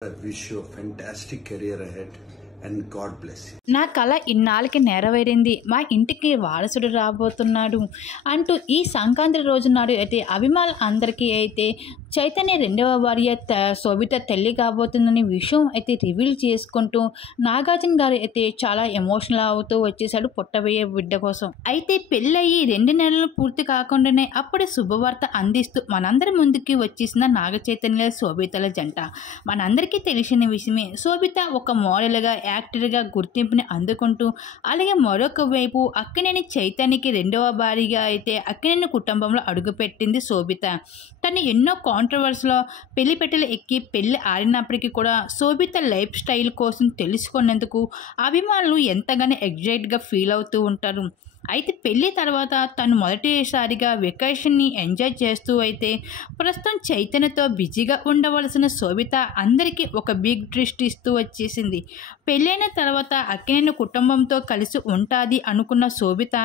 I wish you a fantastic career ahead and God bless you. నా కల ఇన్నాళ్ళకి నెరవేరింది, మా ఇంటికి వారసుడు రాబోతున్నాడు అంటూ ఈ సంక్రాంతి రోజు నాడు అయితే అభిమానులు అందరికీ అయితే చైతన్య రెండవ భార్య శోభిత తల్లి కాబోతుందనే విషయం అయితే రివీల్ చేసుకుంటూ నాగార్జున గారు అయితే చాలా ఎమోషనల్ అవుతూ వచ్చేసాడు పుట్టబోయే బిడ్డ కోసం. అయితే పెళ్ళయి 2 నెలలు పూర్తి కాకుండానే అప్పుడే శుభవార్త అందిస్తూ మనందరి ముందుకి వచ్చేసిన నాగ చైతన్య శోభితల జంట. మనందరికీ తెలిసిన విషయమే, శోభిత ఒక మోడల్గా యాక్టర్గా గుర్తింపుని అందుకుంటూ, అలాగే మరొక వైపు అక్కినేని చైతన్యకి రెండవ భార్యగా అయితే అక్కినేని కుటుంబంలో అడుగుపెట్టింది శోభిత. తను ఎన్నో కాంట్రవర్సీలో పెళ్లిపెట్టెలు ఎక్కి పెళ్లి ఆడినప్పటికీ కూడా శోభిత లైఫ్ స్టైల్ కోసం తెలుసుకున్నందుకు అభిమానులు ఎంతగానో ఎగ్జైట్గా ఫీల్ అవుతూ ఉంటారు. అయితే పెళ్లి తర్వాత తను మొదటిసారిగా వెకేషన్ని ఎంజాయ్ చేస్తూ అయితే ప్రస్తుతం చైతన్యతో బిజీగా ఉండవలసిన శోభిత అందరికీ ఒక బిగ్ ట్విస్ట్ ఇస్తూ వచ్చేసింది. పెళ్ళైన తర్వాత అక్కినేని కుటుంబంతో కలిసి ఉంటుంది అనుకున్న శోభిత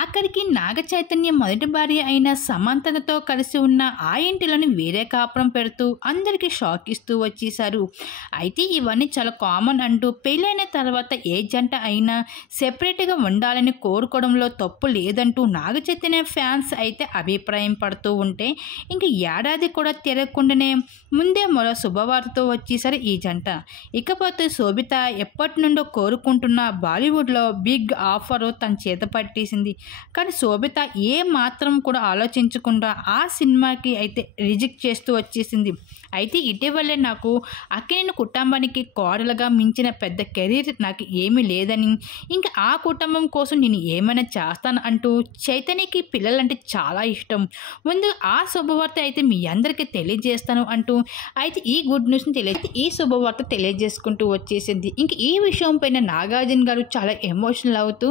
ఆఖరికి నాగ చైతన్య మొదటి భార్య అయిన సమంతతో కలిసి ఉన్న ఆ ఇంటిలోని వేరే కాపురం పెడుతూ అందరికీ షాక్ ఇస్తూ వచ్చేశారు. అయితే ఇవన్నీ చాలా కామన్ అంటూ పెళ్ళైన తర్వాత ఏ జంట అయినా సెపరేట్గా ఉండాలని కోరుకోవడంలో తప్పు లేదంటూ నాగ చైతన్య ఫ్యాన్స్ అయితే అభిప్రాయం పడుతూ ఉంటే, ఇంక ఏడాది కూడా తిరగకుండానే ముందే మరో శుభవార్తతో వచ్చేసారు ఈ జంట. ఇకపోతే శోభిత ఎప్పటి నుండో కోరుకుంటున్న బాలీవుడ్లో బిగ్ ఆఫర్ తన చేత పట్టేసింది. కానీ శోభిత ఏ మాత్రం కూడా ఆలోచించకుండా ఆ సినిమాకి అయితే రిజెక్ట్ చేస్తూ వచ్చేసింది. అయితే ఇటీవలే నాకు అక్కినేని కుటుంబానికి కోడలుగా మించిన పెద్ద కెరీర్ నాకు ఏమీ లేదని, ఇంకా ఆ కుటుంబం కోసం నేను ఏమైనా చేస్తాను అంటూ చైతన్యకి పిల్లలంటే చాలా ఇష్టం, ముందు ఆ శుభవార్త అయితే మీ అందరికీ తెలియజేస్తాను అంటూ అయితే ఈ గుడ్ న్యూస్ని ఈ శుభవార్త తెలియజేసుకుంటూ వచ్చేసింది. ఇంక ఈ విషయం పైన నాగార్జున గారు చాలా ఎమోషనల్ అవుతూ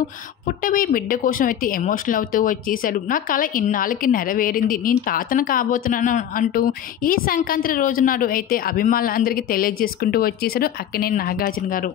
పుట్టబోయే బిడ్డ కోసం అయితే ఎమోషనల్ అవుతూ వచ్చేసాడు. నా కళ ఇన్నాళ్ళకి నెరవేరింది, నేను తాతను కాబోతున్నాను అంటూ ఈ సంక్రాంతి రోజు నాడు అయితే అభిమానులందరికీ తెలియజేసుకుంటూ వచ్చేసాడు అక్కినేని నాగార్జున గారు.